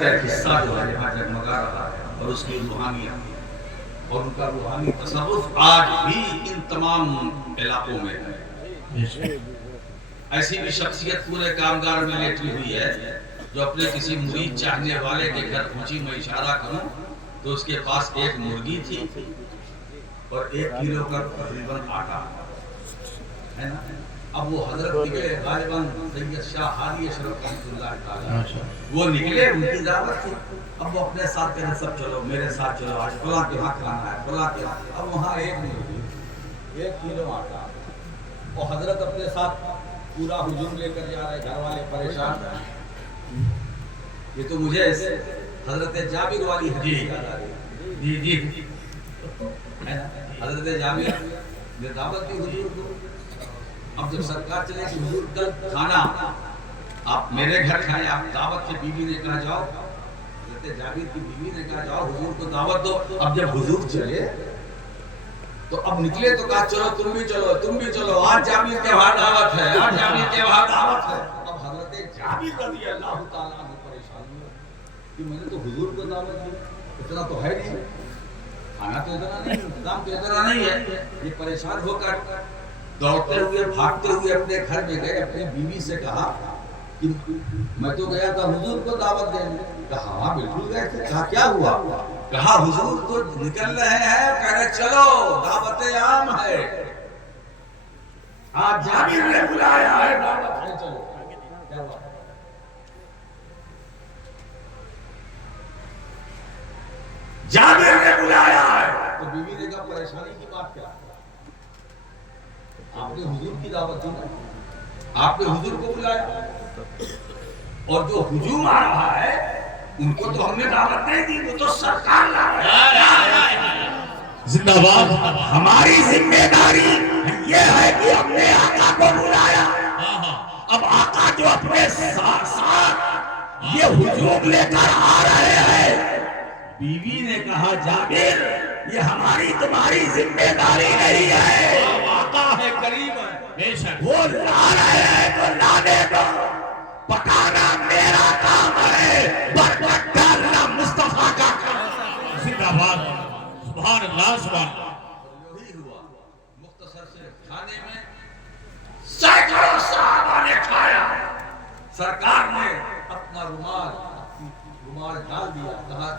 حصہ جو ہے یہاں جگمگا رہا ہے اور اس کی روحانیت اور ان کا روحانی تصرف آج بھی ان تمام علاقوں میں ہے۔ ایسی بھی شخصیت پورے کامگار میں لیٹی ہوئی ہے جو اپنے کسی مرید چاہنے والے کے گھر پہنچی، میں اشارہ کروں تو اس کے پاس ایک مرغی تھی اور 1 کلو کا تقریباً آٹا ہے نا۔ اب وہ حضرت کے غالباً سید شاہ حالی اشرف رحمۃ اللہ تعالیٰ وہ نکلے، ان کی دعوت تھی۔ اب وہ اپنے ساتھ کہنے سب چلو میرے ساتھ چلو، آج فلاں کے ہاں کھانا ہے، فلاں کے ہاں۔ اب وہاں 1 کلو آٹا اور حضرت اپنے ساتھ پورا ہجوم لے کر جا رہے، گھر والے پریشان ہیں۔ یہ تو مجھے حضرت جابر والی حدیث یاد آ رہی جی حضرت جابر نے دعوت دی حضور کو۔ اب جب سرکار چلے کہ حضور کل کھانا آپ میرے گھر کھائیں، آپ دعوت سے بیوی نے کہا جاؤ، حضرت جابر کی بیوی نے کہا جاؤ حضور کو دعوت دو۔ اب جب حضور چلے تو اب نکلے تو کہا چلو تم بھی چلو، تم بھی چلو، آج جابر کے وہاں دعوت ہے، آج جابر کے وہاں دعوت ہے۔ اب حضرت جابر رضی اللہ تعالیٰ عنہ پریشان ہوئے کہ میں نے تو حضور کو دعوت دی، اتنا تو ہے نہیں، کھانا تو اتنا نہیں، انتظام تو اتنا نہیں ہے۔ یہ پریشان ہو کر دوڑتے ہوئے بھاگتے ہوئے اپنے گھر میں گئے، اپنی بیوی سے کہا کہ میں تو گیا تھا حضور کو دعوت دینے۔ کہا ہاں بالکل گئے تھے۔ کہا کیا ہوا؟ کہا حضور تو نکل رہے ہیں، کہہ رہے چلو دعوت عام ہے، آج جابر نے بلایا ہے، دعوت ہے، چلو۔ کیا ہوا؟ جابر نے بلایا ہے۔ تو بیوی نے کہا پریشانی کی بات کیا؟ آپ نے حضور کی دعوت دی نا، آپ نے حضور کو بلایا، اور جو ہجوم آ رہا ہے ان کو تو ہم نے دعوت نہیں دی، وہ تو سرکار لا رہا ہے۔ زندہ باد۔ ہماری ذمہ داری یہ ہے کہ ہم نے آقا کو بلایا، اب آقا جو اپنے ساتھ یہ ہجوم لے کر آ رہے ہیں، بیوی نے کہا جابر یہ ہماری تمہاری ذمہ داری نہیں ہے، آقا ہے کریم ہے، بے شک وہ لا رہے ہیں تو لانے دو، پکانا میرا کام ہے، برکت ڈالنا مصطفیٰ کا کام۔ زندہ باد۔ سبحان اللہ سبحان اللہ۔ یہی ہوا، مختصر سے کھانے میں سینکڑوں صحابہ نے کھایا، سرکار نے اپنا رومال ڈال دیا، کہا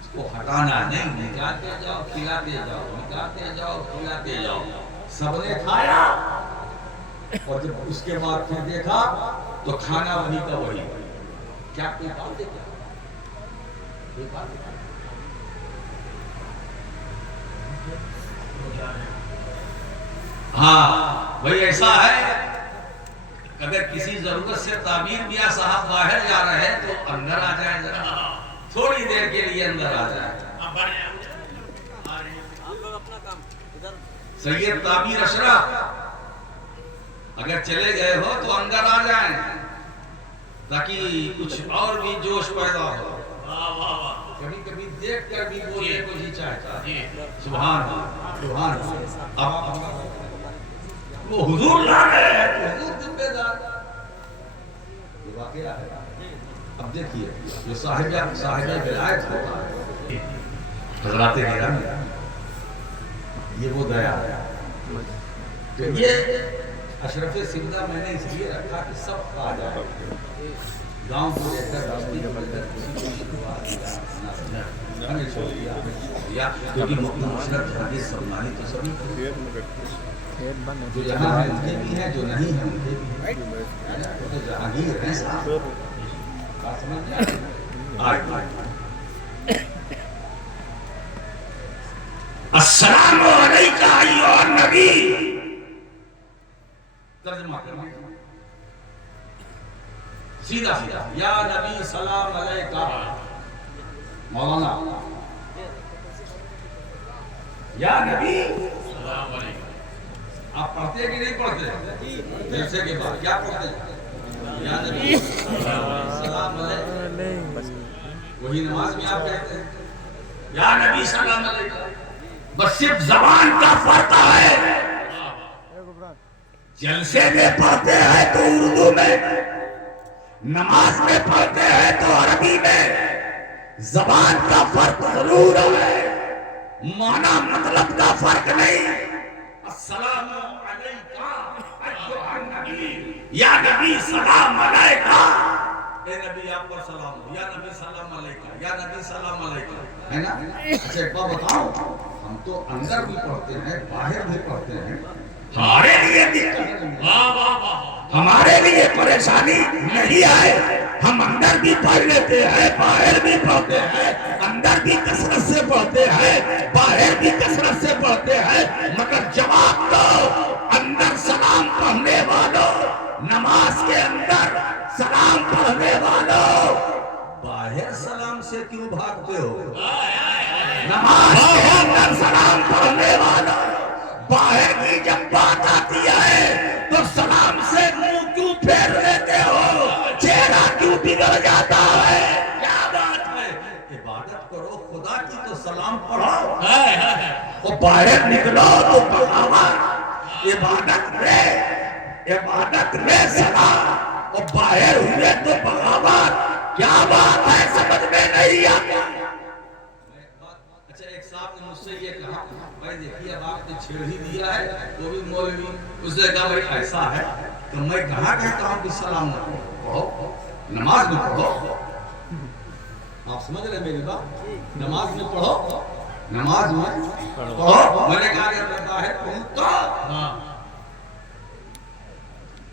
اس کو ہٹانا نہیں، نکالتے جاؤ کھلاتے جاؤ، نکالتے جاؤ کھلاتے جاؤ۔ سب نے کھایا اور جب اس کے بعد پھر دیکھا تو کھانا وہی کا وہی۔ کیا کوئی بات ہے؟ کیا کوئی بات ہے؟ ہاں بھائی ایسا ہے، اگر کسی ضرورت سے تعبیر کیا صاحب باہر جا رہے ہیں تو اندر آ جائیں، ذرا تھوڑی دیر کے لیے اندر آ جائیں۔ سید تعبیر اشرف اگر چلے گئے ہو تو اندر آ جائیں تاکہ کچھ اور بھی جوش پیدا ہو۔ کبھی کبھی دیکھ کر بھی بولنے کو جی چاہتا ہے۔ سبحان اللہ سبحان اللہ۔ اب وہ حضور لا رہے ہیں، حضور ذمہ دار، یہ واقعہ ہے۔ اب دیکھیے جو صاحب ولایت ہوتا ہے، حضرات گرامی، یہ وہ دیا ہے۔ تو یہ اشرف سمدہ میں نے اس لیے رکھا کہ سب آ جائے، گاؤں کو لے کر بستی کو لے کر کسی کو ہمیں چھوڑ دیا، کیونکہ مشرف حدیث سمانی تو سبھی جو یہاں ہے ان کے بھی ہیں، جو نہیں ہیں ان کے بھی ہیں، تو جہانگیر ہیں صاحب۔ بات سمجھ آئے السلام علیکہ ایھا النبی، ترجمہ کرنا سیدھا سیدھا، یا نبی سلام علیکہ۔ مولانا یا نبی سلام علیکہ آپ پڑھتے کہ نہیں پڑھتے؟ جلسے کے بعد کیا پڑھتے ہیں؟ یا نبی سلام علیکہ، وہی نماز میں آپ کہتے ہیں یا نبی سلام علیکہ، بس صرف زبان کا فرق ہے۔ جلسے میں پڑھتے ہیں تو اردو میں، نماز میں پڑھتے ہیں تو عربی میں زبان کا فرق ضرور ہے، معنی مطلب کا فرق نہیں۔ السلام علیکہ ایھا النبی، یا نبی سلام علیکہ، اے نبی آپ پر سلام ہو، یا نبی سلام علیکہ، یا نبی سلام علیکہ، ہے نا؟ اچھا ایک بات بتاؤ، ہم تو اندر بھی پڑھتے ہیں باہر بھی پڑھتے ہیں، ہمارے لیے دقت، ہمارے لیے پریشانی نہیں آئے، ہم اندر بھی پڑھ لیتے ہیں باہر بھی پڑھتے ہیں، اندر بھی کثرت سے پڑھتے ہیں باہر بھی کثرت سے پڑھتے ہیں، مگر جواب دو، اندر سلام پڑھنے والوں، نماز کے اندر سلام پڑھنے والوں، باہر سلام سے کیوں بھاگتے ہو؟ نماز کے اندر سلام پڑھنے والوں، باہر کی جب بات آتی ہے تو سلام سے منہ کیوں پھیر لیتے ہو؟ چہرہ کیوں بگڑ جاتا ہے؟ کیا بات ہے؟ عبادت کرو خدا کی تو سلام پڑھو، اور باہر نکلو تو بغاوت، عبادت میں سلام اور باہر ہوئے تو بغاوت، کیا بات ہے سمجھ میں نہیں آتا؟ اچھا ایک صاحب نے مجھ سے یہ کہا، بھائی دیکھیے اب آپ نے چھیڑ ہی دیا ہے، وہ بھی مولوی، اس نے کہا بھائی ایسا ہے تو میں کہاں کہتا ہوں کہ سلام نہ پڑھو، نماز میں پڑھو، آپ سمجھ رہے میری بات؟ نماز میں پڑھو، نماز میں پڑھو، میں نے کہا کہ میں باہر پڑھوں تو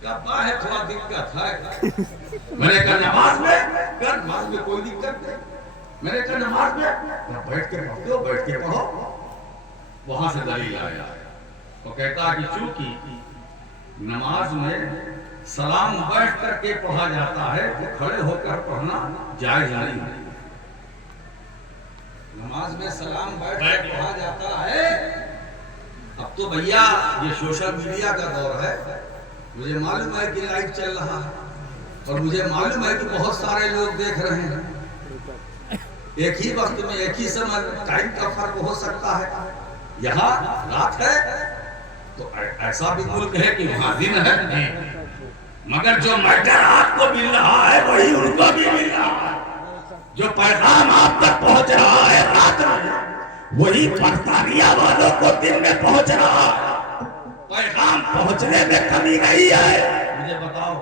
کیا باہر تھوڑا دقت ہے، میں نے کہا نماز میں کوئی دقت نہیں، میں نے کہا نماز میں بیٹھ کے پڑھتے ہو، بیٹھ کے پڑھو، وہاں سے دلیل آیا، وہ کہتا ہے کہ چونکہ نماز میں سلام بیٹھ کر کے پڑھا جاتا ہے تو کھڑے ہو کر پڑھنا جائز نہیں ہے، نماز میں سلام بیٹھ کر پڑھا جاتا ہے۔ اب تو بھیا یہ سوشل میڈیا کا دور ہے، مجھے معلوم ہے کہ لائیو چل رہا ہے اور مجھے معلوم ہے کہ بہت سارے لوگ دیکھ رہے ہیں، ایک ہی وقت میں ایک ہی سمے ٹائم کا فرق ہو سکتا ہے، یہاں رات ہے تو ایسا بھی ملک ہے کہ وہاں دن ہے، مگر جو میٹر آپ کو مل رہا ہے وہی ان کو بھی مل رہا ہے، جو پیغام آپ تک پہنچ رہا ہے رات میں وہی برطانیہ والوں کو دن میں پہنچ رہا ہے، پیغام پہنچنے میں کمی نہیں ہے۔ مجھے بتاؤ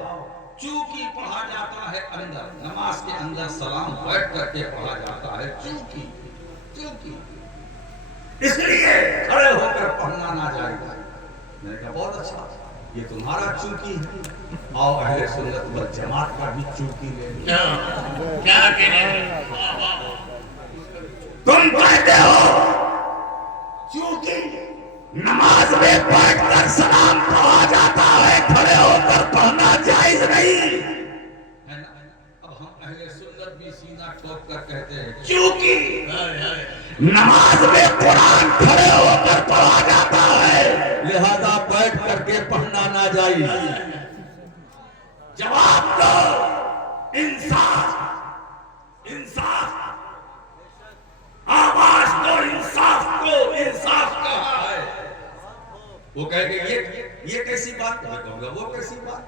چونکہ پڑھا جاتا ہے اندر، نماز کے اندر سلام بیٹھ کر کے پڑھا جاتا ہے، چونکہ اس لیے کھڑے ہو کر پڑھنا ناجائز ہے۔ میں نے کہا بہت اچھا، یہ تمہارا چونکہ ہے، آؤ اہل سنت والجماعت کا بھی چونکہ لے لیں۔ کیا کہنے تم کہتے ہو چونکہ نماز میں بیٹھ کر سلام پڑھا جاتا ہے، کھڑے ہو کر پڑھنا جائز نہیں، اب ہم اہل سنت بھی سینہ ٹھوک کر کہتے ہیں چونکہ نماز میں قرآن کھڑے ہو کر پڑھا جاتا ہے لہذا بیٹھ کر کے پڑھنا ناجائز۔ جواب دو، انصاف آواز دو، انصاف کو، انصاف کہاں ہے؟ وہ کہے گے یہ کیسی بات، میں کہوں گا وہ کیسی بات،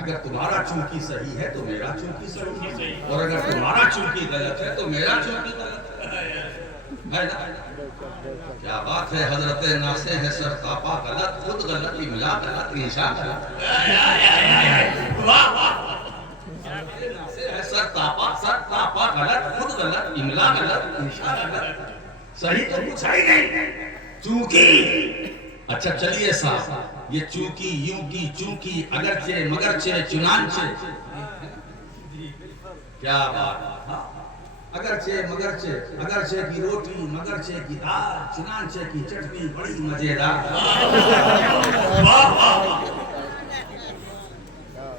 اگر تمہارا چونکی صحیح ہے تو میرا چونکی صحیح ہے، اور اگر تمہارا چونکی غلط ہے تو میرا چونکی غلط ہے نا؟ کیا بات ہے، حضرت ناصح ہے سر تاپا غلط، خود غلط، املا غلط، انشاء غلط، سر تاپا غلط، خود غلط، املا غلط، انشاء غلط، صحیح تو کچھ ہے نہیں، چونکہ اچھا چلیے صاحب، یہ چونکہ یوں کی چونکہ اگرچہ مگرچہ چنانچہ، کیا بات ہے، اگرچہ مگرچہ کی روٹی، مگرچہ کی دال، چنانچہ کی چٹنی بڑی مزیدار،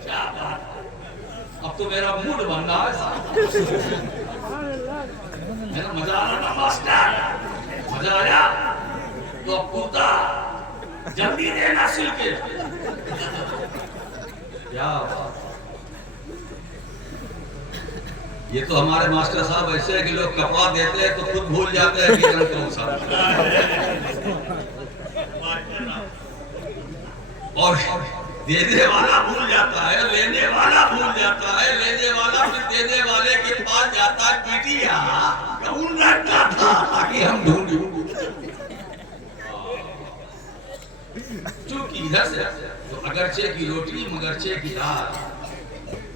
کیا بات، اب تو میرا موڈ بن رہا ہے صاحب، میرا مزہ آ رہا ماسٹر، مزہ آیا تو اب پورتا جلدی دینا سل کے، کیا بات، یہ تو ہمارے ماسٹر صاحب ایسے ہیں کہ لوگ کپڑا دیتے ہیں تو خود بھول جاتے ہیں کہ رنگ کون سا، اور دینے والا بھول جاتا ہے، لینے والا بھول جاتا ہے، لینے والا پھر دینے والے کے پاس جاتا ہے، بیٹیا کون رکھا تھا تاکہ ہم ڈھونڈیں۔ چونکہ ادھر سے تو اگرچہ کی روٹی مگرچہ کی دال،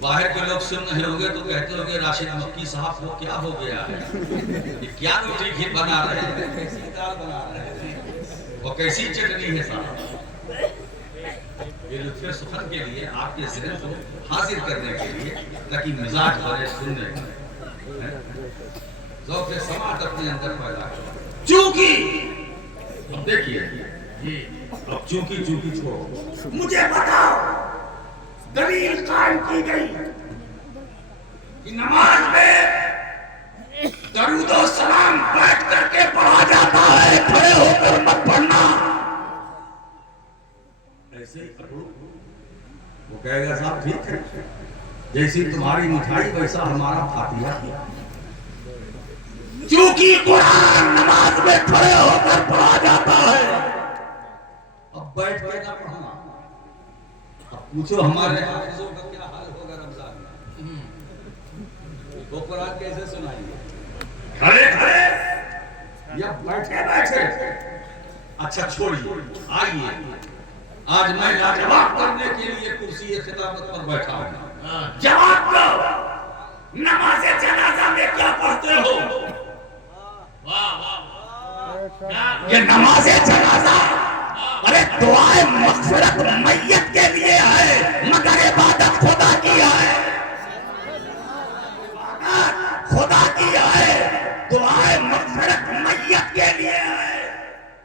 باہر کے لوگ سن رہے ہوگے تو کہتے ہوگے راشد مکی صاحب کو کیا ہو گیا ہے، یہ کیا روٹی گھی بنا رہے ہیں، کیسی دال بنا رہے ہیں، وہ کیسی چٹنی ہے صاحب۔ یہ لطف سخن کے لیے آپ کے ذہن کو حاضر کرنے کے لیے تاکہ مزاج بڑے سننے ذوق سماعت اپنے اندر پیدا کرو۔ چونکہ اب دیکھیے اب چونکہ چھوڑو، مجھے بتاؤ دلیل قائم کی گئی کہ نماز میں درود و سلام بیٹھ کر کے پڑھا جاتا ہے، کھڑے ہو کر مت پڑھنا۔ ایسے ہی پڑھو، وہ کہے گا صاحب ٹھیک ہے، جیسی تمہاری مٹھائی ویسا ہمارا فاتحہ کیا۔ چونکہ قرآن نماز میں کھڑے ہو کر پڑھا جاتا ہے، اب بیٹھ کے نہ پڑھنا۔ اب پوچھو ہمارے حافظوں کا کیا حال ہوگا رمضان میں، وہ قرآن کیسے سنائیں گے؟ کھڑے کھڑے یا بیٹھے بیٹھے؟ اچھا چھوڑیے، آئیے آج میں جواب کرنے کے لیے کرسی خطابت پر بیٹھا ہوں۔ جواب دو، نماز جنازہ میں کیا پڑھتے ہو؟ یہ نماز جنازہ ارے دعائے مغفرت میت کے لیے ہے، مگر عبادت خدا کی ہے، خدا کی ہے، دعائے مغفرت میت کے لیے ہے۔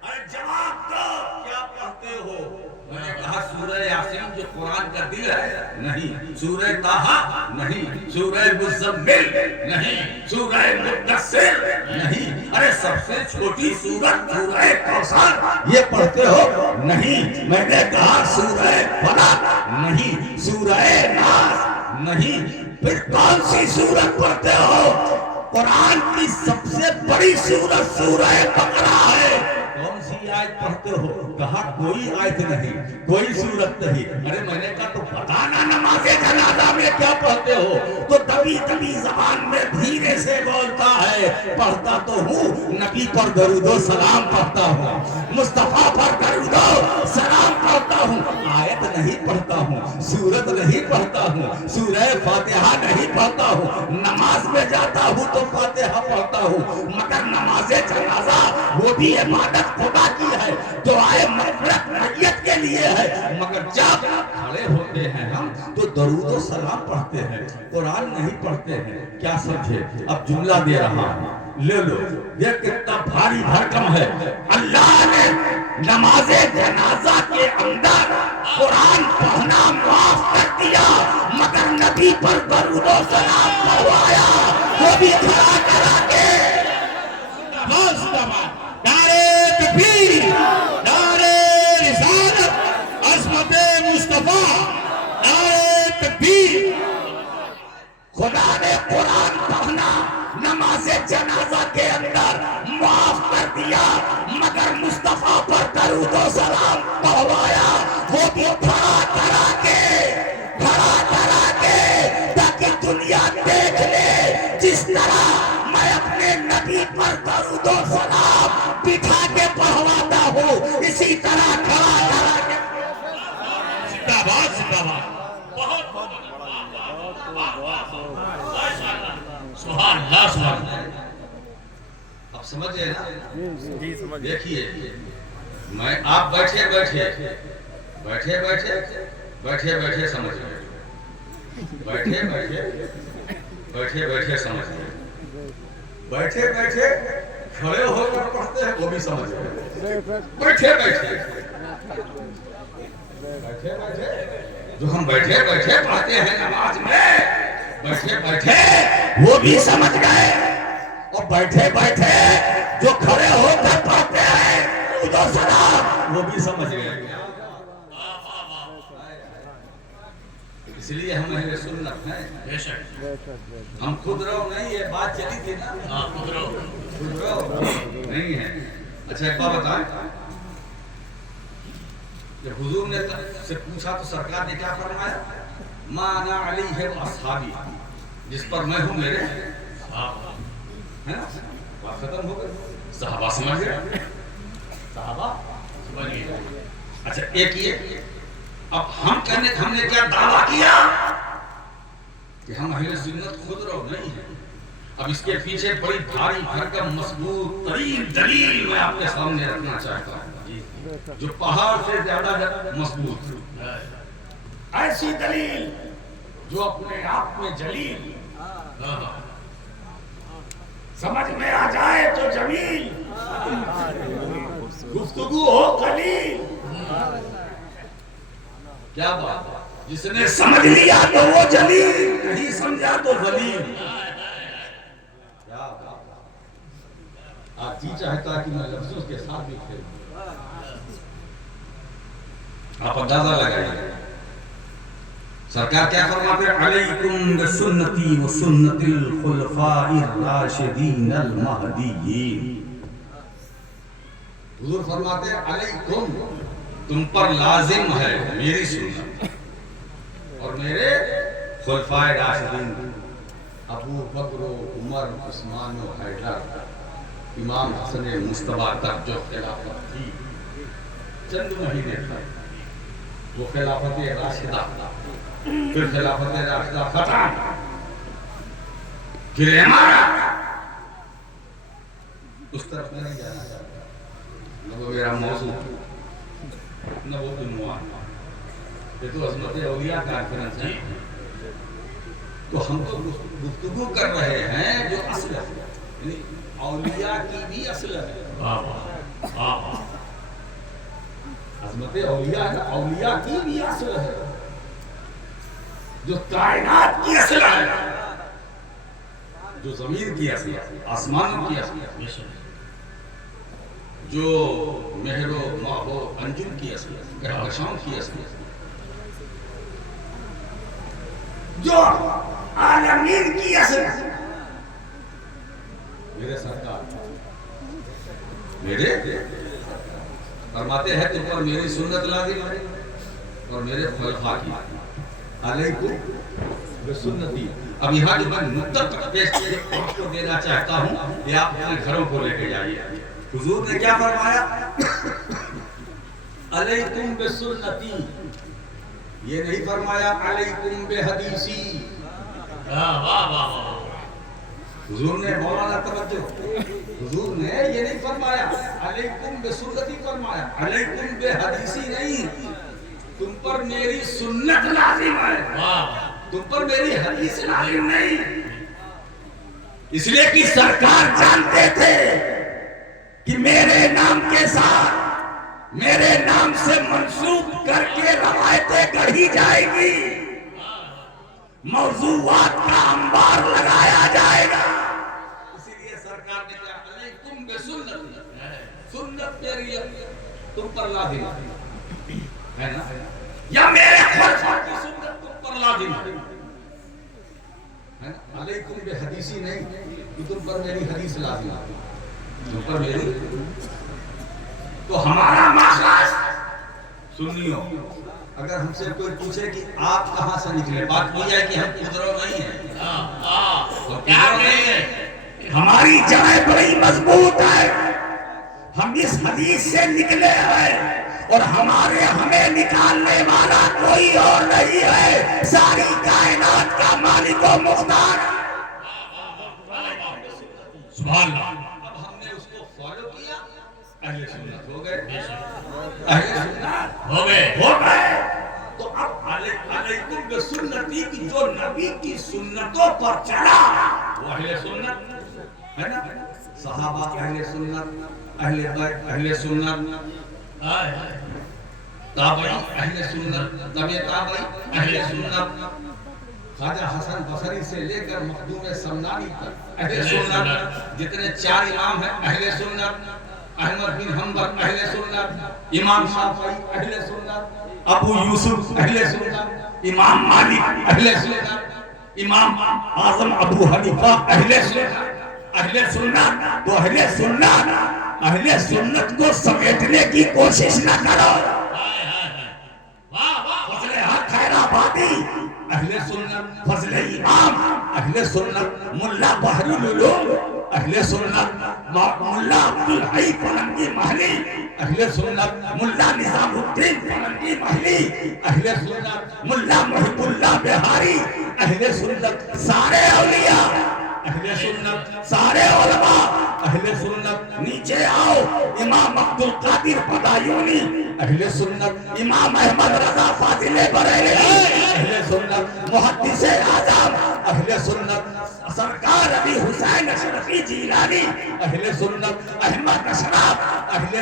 ارے جواب دو کیا پڑھتے ہو؟ میں نے کہا سورہ یاسین جو قرآن کا دل ہے نہیں، سورہ طٰہٰ نہیں، سورہ مزمل نہیں، سورہ مدثر نہیں، ارے سب سے چھوٹی سورت سورہ کوثر یہ پڑھتے ہو نہیں۔ میں نے کہا سورہ فلق نہیں، سورہ ناس نہیں، پھر کون سی سورت پڑھتے ہو؟ قرآن کی سب سے بڑی سورت سورہ بقرہ ہے، کون سی آیت پڑھتے ہو؟ کہا کوئی آیت نہیں، کوئی سورت نہیں۔ ارے میں نے کہا تو بتانا نماز جنازہ میں کیا پڑھتے ہو؟ تو دبی دبی زبان میں دھیرے سے بولتا ہے، پڑھتا تو ہوں نبی پر درود و سلام پڑھتا ہوں، مصطفیٰ پر درود و سلام پڑھتا ہوں، آیت نہیں پڑھتا ہوں، سورت نہیں پڑھتا ہوں، سورہ فاتحہ نہیں پڑھتا ہوں، نماز میں جاتا ہوں تو فاتحہ پڑھتا ہوں، مگر نماز جنازہ وہ بھی عبادت خدا کی ہے، دعائے مغفرت میت کے لیے ہے، مگر جب کھڑے ہوتے ہیں ہم تو درود و سلام پڑھتے ہیں، قرآن نہیں پڑھتے ہیں۔ کیا سمجھے؟ اب جملہ دے رہا ہوں، لے لو، یہ کتنا بھاری بھرکم ہے۔ اللہ نے نماز جنازہ کے اندر قرآن پڑھنا معاف کر دیا، مگر نبی پر درود و سلام پڑھوایا، وہ بھی کھڑا کرا کے۔ نعرہ تکبیر، نعرہ رسالت، عظمت مصطفیٰ، نعرہ تکبیر۔ خدا نے قرآن پڑھنا نماز جنازہ کے اندر معاف کر دیا، مگر مصطفیٰ پر درود و سلام پڑھوایا، وہ بھی کھڑا کرا کے، تاکہ دنیا دیکھ لے جس طرح میں اپنے نبی پر درود و سلام بٹھا کے پڑھواتا ہوں، اسی طرح کھڑا کرا کے۔ زندہ باد، زندہ باد، بہت سبحان اللہ، سبحان اللہ۔ اب سمجھے نا؟ دیکھیے میں آپ بیٹھے بیٹھے سمجھ گئے، بیٹھے بیٹھے سمجھ گئے، بیٹھے بیٹھے کھڑے ہو کر پڑھتے ہیں وہ بھی سمجھ گئے، بیٹھے بیٹھے جو ہم بیٹھے بیٹھے پڑھتے ہیں نماز میں، بیٹھے بیٹھے وہ بھی سمجھ گئے، اور بیٹھے بیٹھے جو کھڑے ہو کر پڑھتے ہیں درود و سلام وہ بھی سمجھ گئے۔ اس لیے ہم اہل سنت ہیں، بے شک ہم خود رو نہیں، یہ بات چلی تھی نا، خود رو نہیں ہے۔ اچھا ایک بات بتائیں، جب حضور نے سے پوچھا تو سرکار نے کیا فرمایا؟ ما انا علیہ واصحابی، جس پر میں ہوں میرے صحابہ. ہے نا؟ بات ختم ہو گئی. صحابہ سمجھ گئے؟ صحابہ سمجھ گئے. اچھا ایک یہ اب ہم نے کیا دعویٰ کیا کہ ہم اہل سنت خود رو نہیں ہیں. اب اس کے پیچھے بڑی بھاری بھرکم مضبوط ترین دلیل میں آپ کے سامنے رکھنا چاہتا ہوں، جو پہاڑ سے زیادہ مضبوط، ایسی دلیل جو اپنے آپ میں جلیل، سمجھ میں آ جائے تو جمیل، گفتگو ہو قلیل. کیا بات، جس نے سمجھ لیا تو وہ جلیل، نہیں سمجھا تو ذلیل. آپ جی چاہتا کہ میں لفظوں کے ساتھ بھی کھیلوں. آپ اندازہ لگائیے سرکار کیا فرماتے ہیں؟ علیکم بسنتی و سنت الخلفاء الراشدین المہدیین. حضور فرماتے ہیں علیکم، تم پر لازم ہے میری سنت اور میرے خلفاء راشدین، ابو بکر و عمر عثمان و حیدر، امام حسن مصطفیٰ تک جو خلافت تھی چند مہینے تک، وہ خلافت راشدہ، پھر خلافت راشدہ ختم، پھر امارت. اس طرف میں نہیں جانا چاہتا، نہ وہ میرا موضوع نہ وہ عنوان. یہ تو عظمت اولیاء کانفرنس ہے، تو ہم تو گفتگو کر رہے ہیں جو اصل ہے، یعنی اولیاء کی بھی اصل ہے. عظمت اولیاء ہے، اولیاء کی بھی اصل ہے، جو کائنات کی اصل ہے، جو زمین کی اصل ہے، آسمانوں کی اصل ہے، جو مہر و ماہ و انجم کی اصل ہے، کہکشاؤں کی اصل ہے، جو عالمین کی اصل ہے. میرے سرکار میرے فرماتے ہیں تم پر میری سنت لازم ہے اور میرے خلفاء کی. علیکم بسنتی. اب یہاں جو میں نقطہ پیش کو دینا چاہتا ہوں، یہ آپ اپنے گھروں کو لے کے جائیے. حضور نے کیا فرمایا؟ علیکم بسنتی، یہ نہیں فرمایا علیکم بحدیثی. حضور نے مولانا توجہ، حضور نے یہ نہیں فرمایا علیکم بسنتی، فرمایا علیکم بحدیثی نہیں. تم پر میری سنت لازم ہے، تم پر میری حدیث لازم نہیں. اس لیے کہ سرکار جانتے تھے کہ میرے نام کے ساتھ میرے نام سے منسوب کر کے روایتیں گڑھی جائے گی، موضوعات کا انبار لگایا جائے گا. اسی لیے سرکار نے کہا علیکم بسنت، سنت میری تم پر لازم ہے نا، یا میرے خلفاء کی سنت تم پر لازم ہے نا. علیکم بحدیثی نہیں کہ تم پر میری حدیث لازم ہے، تم پر میری. تو ہمارا ماخذ سنیو. اگر ہم سے کوئی پوچھے کہ آپ کہاں سے نکلے، بات وہی ہے کہ ہم خودرو نہیں ہیں، ہماری جڑیں بڑی مضبوط ہے، ہم اس حدیث سے نکلے ہیں اور ہمیں نکالنے والا کوئی اور نہیں ہے، ساری کائنات کا مالک و مختار. سبحان اللہ. اب ہم نے اس کو فالو کیا، اہل سنت ہو گئے، اہل سنت ہو گئے. تو اب علیکم بسنتی کی جو نبی کی سنتوں پر چلا وہ اہل سنت ہے نا. صحابہ اہل سنت، اہل بیت اہل سنت، تابعی اہل سنت، تبع تابعی اہل سنت، خواجہ حسن بصری سے لے کر مخدوم سمنانی تک اہل سنت. جتنے 4 امام ہیں اہل سنت، احمد بن حنبل اہل سنت، امام شافعی اہل سنت، ابو یوسف اہل سنت، امام مالک اہل سنت، امام اعظم ابو حنیفہ اہل سنت. اہل سنت تو اہل سنت کو سمیٹنے کی کوشش نہ کرو. ہادی، اہل سنت فضل امام، اہل سنت ملا بحر العلوم، اہل سنت ملا عبدالحی فلنگی محلی، اہل سنت ملا نظام الدین فلنگی محلی، اہل سنت ملا محب اللہ بہاری، اہل سنت سارے اولیاء، اہل سنت سارے علماء، اہل سنت نیچے آؤ، امام عبدالقادر بدایونی، اہل سنت امام احمد رضا فاضل بریلوی، اہل سنت محدث اعظم، اہل سنت سرکار ابی حسین اشرفی جیلانی، اہل سنت احمد اشراف، اہل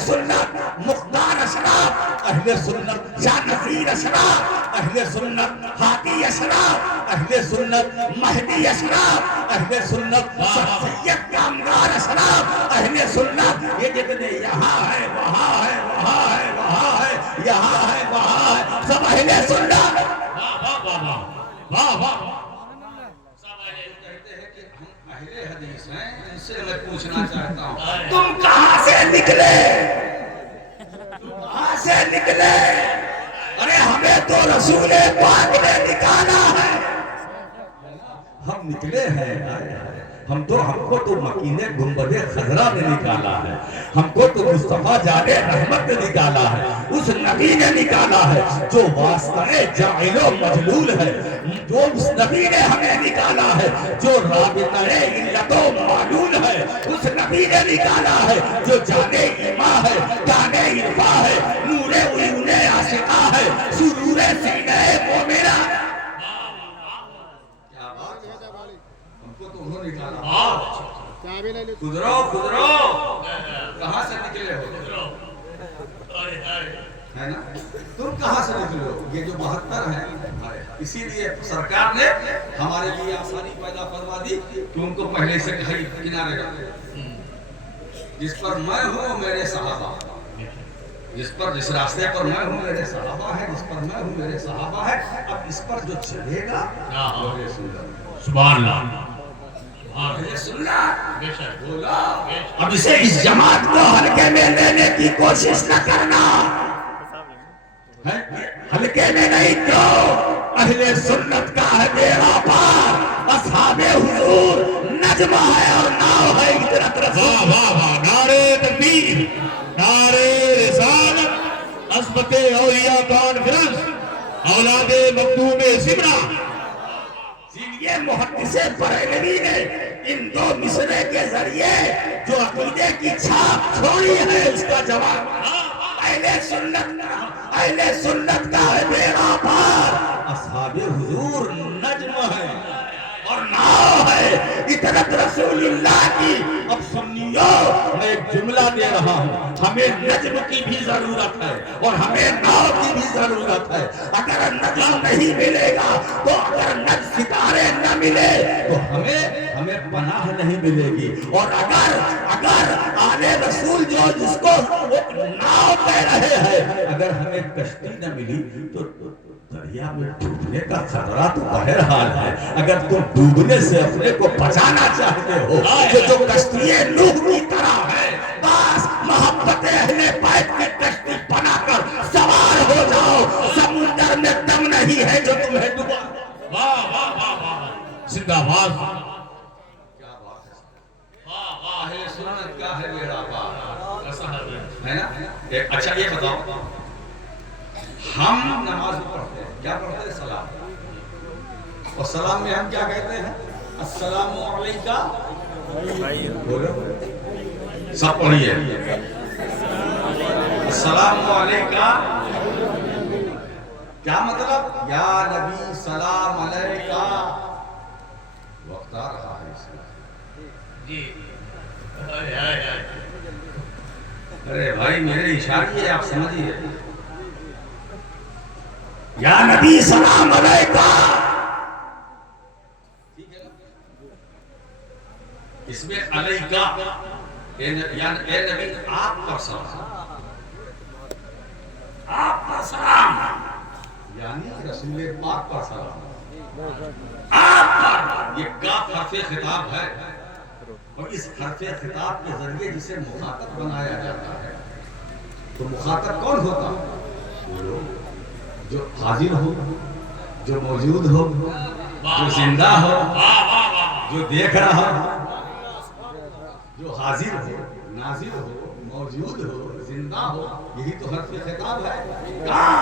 سنت مختار اشراف، اہل سنت شاہ نذیر اشراف، اہل سنت ہادی اشراف، اہل سنت مہدی اشراف، اہل سنت سید کامگار اشراف، اہل سنت یہ جتنے یہاں ہے وہاں ہے وہاں ہے وہاں ہے یہاں ہے وہاں ہے، سب اہل سنت۔ واہ واہ واہ، کہتے ہیں کہ ہم اہل حدیث ہیں، ان سے میں پوچھنا چاہتا ہوں تم کہاں سے نکلے؟ کہاں سے نکلے؟ ارے ہمیں تو رسول پاک نے نکالا ہے، ہم نکلے ہیں، ہم کو تو مکین گنبد خضرا نے نکالا ہے، ہم کو تو مصطفیٰ جان رحمت نے نکالا ہے، اس نبی نے نکالا ہے جو واسطہ جاعل و مجلول ہے، جو اس نبی نے ہمیں نکالا ہے جو رابطہ علت و معلول ہے، اس نبی نے نکالا ہے جو جانے ایماں ہے، جانے عرفا ہے، نور عیون عاشقہ ہے، سرور سینہ مومنہ۔ انہوں نے نکالا، خدرو کہاں سے نکلے ہو؟ ہے نا؟ تم کہاں سے نکلے ہو؟ یہ جو 72 ہیں، اسی لیے سرکار نے ہمارے لیے آسانی پیدا فرما دی کہ ان کو پہلے سے کہیں کنارے رکھو، جس پر میں ہوں میرے صحابہ، جس راستے پر میں ہوں میرے صحابہ ہے، جس پر میں ہوں میرے صحابہ ہے، اب اس پر جو چلے گا سبحان اللہ، اب اسے اس جماعت کو ہلکے میں لینے کی کوشش نہ کرنا، ہلکے میں نہیں، تو اہل سنت کا ہے بیڑا پار، اصحاب حضور نجم ہے اور ناؤ ہے ہجرت رسول۔ واہ واہ، نعرہ تکبیر، نعرہ رسالت، عصمت اولیاء کانفرنس، اولاد مخدوم سمرہ۔ یہ محدث بریلوی نے ان 2 مصرے کے ذریعے جو عقیدے کی چھاپ چھوڑی ہے اس کا جواب اہل سنت کا ہے بیڑا پار، اصحاب حضور نجم ہے اور ناؤ ہے اطرت رسول اللہ کی۔ اب سنیوں میں ایک جملہ دے رہا ہوں، ہمیں نجم کی بھی ضرورت ہے اور ہمیں ناؤ کی بھی ضرورت ہے، اگر نجم نہیں ملے گا تو اگر نجم ستارے نہ ملے تو ہمیں پناہ نہیں ملے گی، اور اگر آل رسول جو جس کو ناؤ کہہ رہے ہیں، اگر ہمیں کشتی نہ ملی تو دریا میں ڈوبنے کا خطرہ تو بہرحال ہے۔ اگر تم ڈوبنے سے اپنے کو بچانا چاہتے ہو تو جو کشتی نوح کی طرح ہے، بس محبت اہل بیت کی کشتی بنا کر سوار ہو جاؤ، سمندر میں دم نہیں ہے جو تمہیں ڈوبا۔ واہ واہ واہ واہ، زندہ باد، کیا بات ہے، واہ واہ، اہل سنت کا ہے بیڑا پار، ہے نا؟ اچھا یہ بتاؤ، ہم نماز پڑھتے ہیں، کیا پڑھتے ہیں؟ سلام، اور سلام میں ہم کیا کہتے ہیں؟ السلام علیکہ، بولو سب پڑھیے، السلام علیکہ، کیا مطلب؟ یا نبی سلام علیکہ، وقت آ رہا ہے اس میں جی، ارے بھائی میرے اشارے آپ سمجھیے، یا نبی سلام علیکہ، اس میں علیکہ، اے نبی آپ پر سلام، آپ پر سلام، یعنی رسول پاک پر سلام، آپ پر، یہ کاف حرف خطاب ہے، اور اس حرف خطاب کے ذریعے جسے مخاطب بنایا جاتا ہے، تو مخاطب کون ہوتا ہے؟ بولو جو حاضر ہو، جو موجود ہو، جو زندہ ہو، جو دیکھ رہا ہو، جو حاضر ہو، ناظر ہو، موجود ہو، زندہ ہو، یہی تو حرف خطاب ہے. کہاں